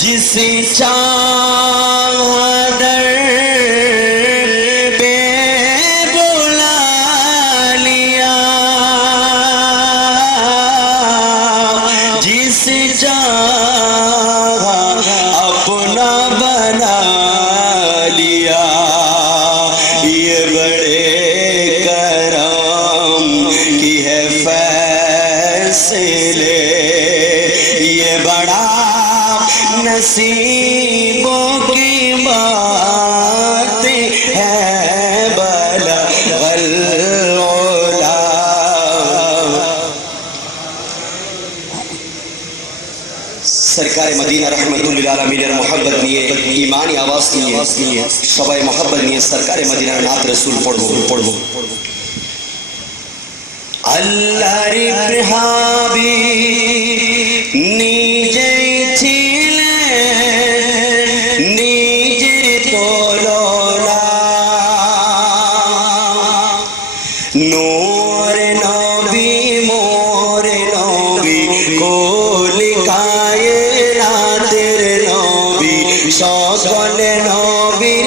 जिस चाह ইমানি আওয়াজ নিয়ে সবাই মোহাম্মত নিয়ে সরকারে মদিনার নাথ রসুল পড়ব পড়ব। আল্লাহর নিজের তোলনা নূর নবী, মোর নবী, কোলি সকল নবীর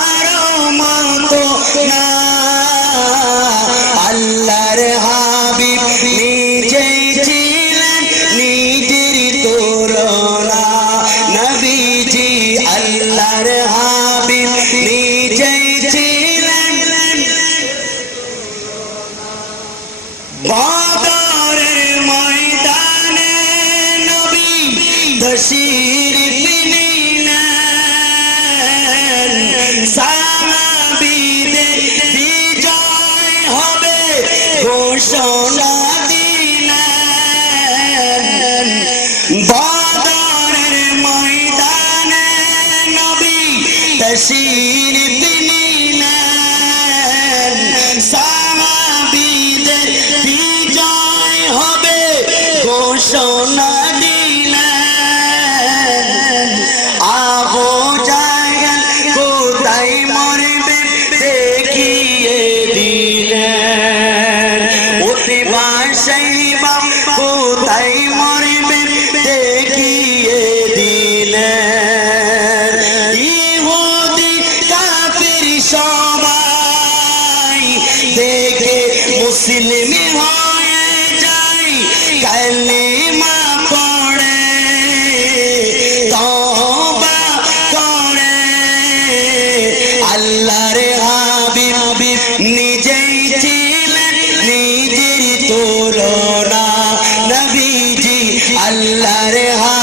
কারও মতো না। আল্লাহর হাবিব নিজেই ছিলেন, নিজের তুলনা। নবীজি আল্লাহর হাবিব নিজেই ছিলেন। বাদারের ময়দানে নবী দশির সাহাবীদের হবে বাদারের ময়দানে নবী মুসলিম হয়ে যাই, কালিমা পড়ে তবা করে। আল্লাহর হাবিব নিজেই ছিলেন, নিজের তোরনা নবীজি, আল্লাহর হাবিব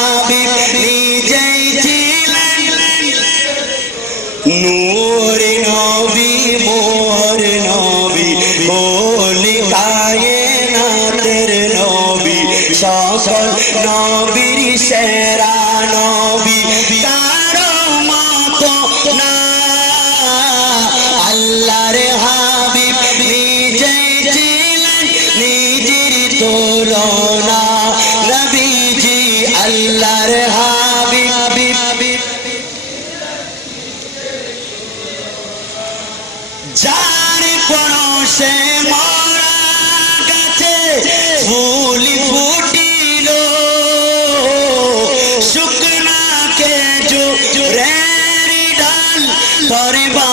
তুলনা নবীজি আল্লাহর হাবিব। যার পরশে মরা গেছে, ফুল ফুটিল। শুকনাকে যুগ রে ডাল পরিবার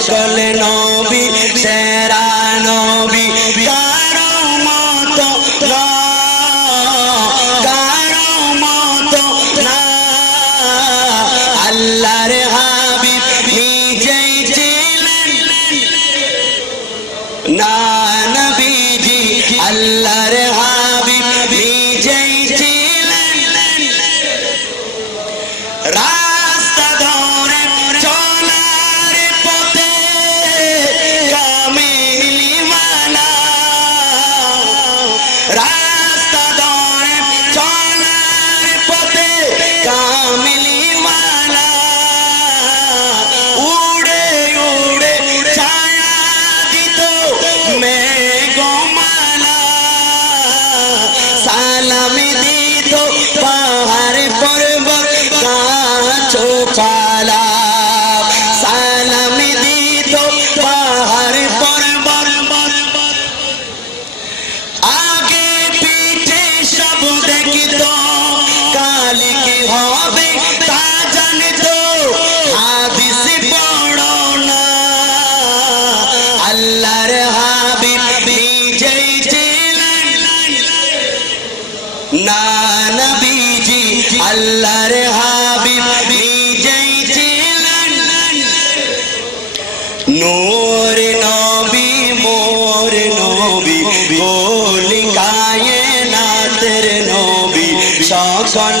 সকল নবী তা জানিত, হাদিস পড়ো না। আল্লাহর হাবিব নিজেই ছিলেন। না নবীজি, আল্লাহর হাবিব নিজেই ছিলেন। নূর নবী, মোর নবী বলি কায়নাতের নবী, সকল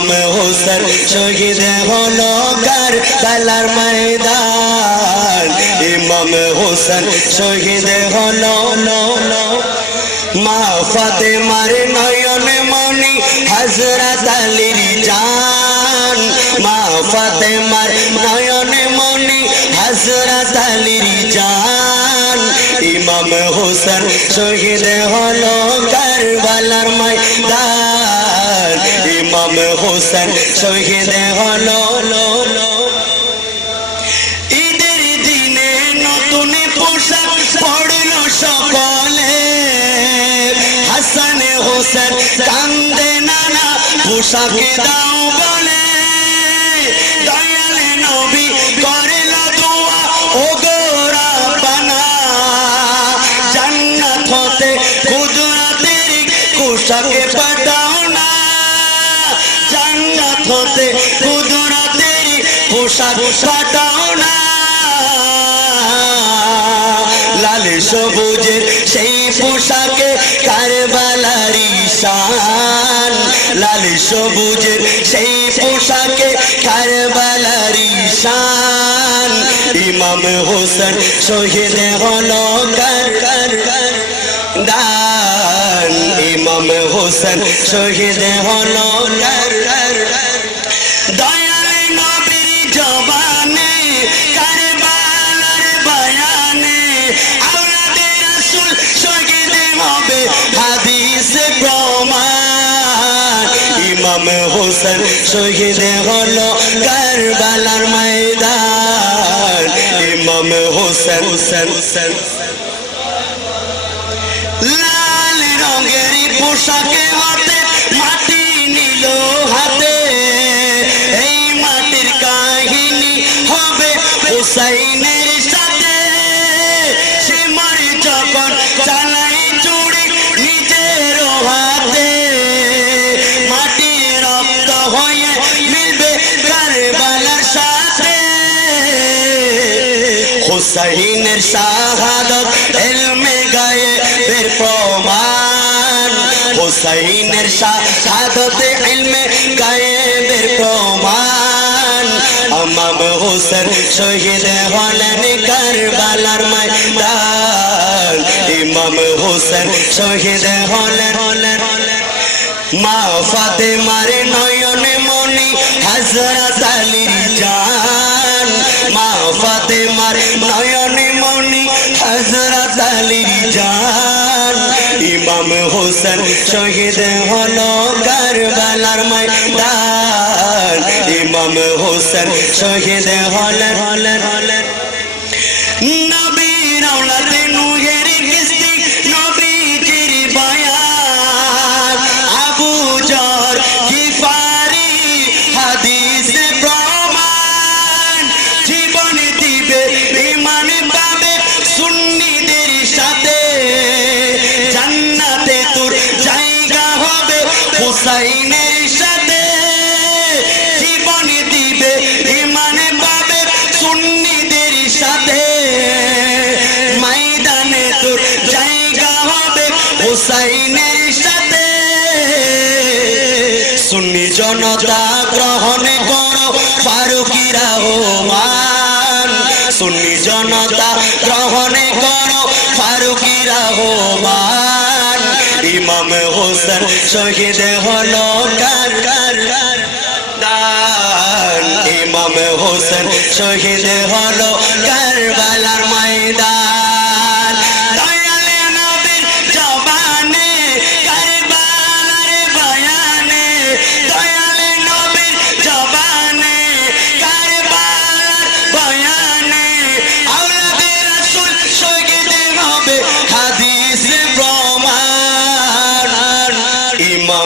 ইমাম হোসেন শহীদ হলো কারবালার ময়দান? ইমাম হোসেন শহীদ হলো মা ফাতেমার নয়ন মনি হজরত আলীর জান। মা ফাতেমার নয়ন মনি হজরত আলীর জান। ইমাম হোসেন শহীদ হলো কারবালার ময়দান? ইমাম হোসেন, শহীদ হলো। ঈদের দিনে নতুন পোশাক পড়ল সকলে। হাসান হোসেন কান্দে নানা পোশাকে দাও বলে। হতে কুদরতের পোশাক পাঠাও না। লাল সবুজের সেই পোশাকে কারবালারি শান লাল সবুজের সেই পোশাকে কারবালারি শান ইমাম হোসেন শহীদ হলো কার কার দান। ইমাম হোসেন শহীদ হলো কার কার দয়ায় নবীর জবানে, কারবালার বয়ানে আওলাদে হোসেন শহীদ হলো কারবালার ময়দান। ইমাম হোসেন হোসেন হোসেন। লাল রঙের পোশাকে হবে হুসাইনের শাহাদত এলমে গায়ে বের প্রমাণ। হুসাইনের শাহাদত এলমে গায়ে বের প্রমাণ। আমাম হোসেন শহীদ হলেন কারবালার ময়দান। ইমাম হোসেন শহীদ হলেন হলেন মা ফাতেমার নয়নে মনি হযরত আলীর জান। মা ফাতেমার আলীর জান। ইমাম হোসেন শহীদ হলো কারবালার ময়দান। ইমাম হোসেন শহীদ হলেন হলেন হলেন নবীর জনতা গ্রহণ করো ফারুকি রহমান সুন্নি জনতা গ্রহণ করো ফারুকি রহমান ইমাম হোসেন শহীদ হলো কার ইমাম হোসেন শহীদ হলো কারবালার ময়দান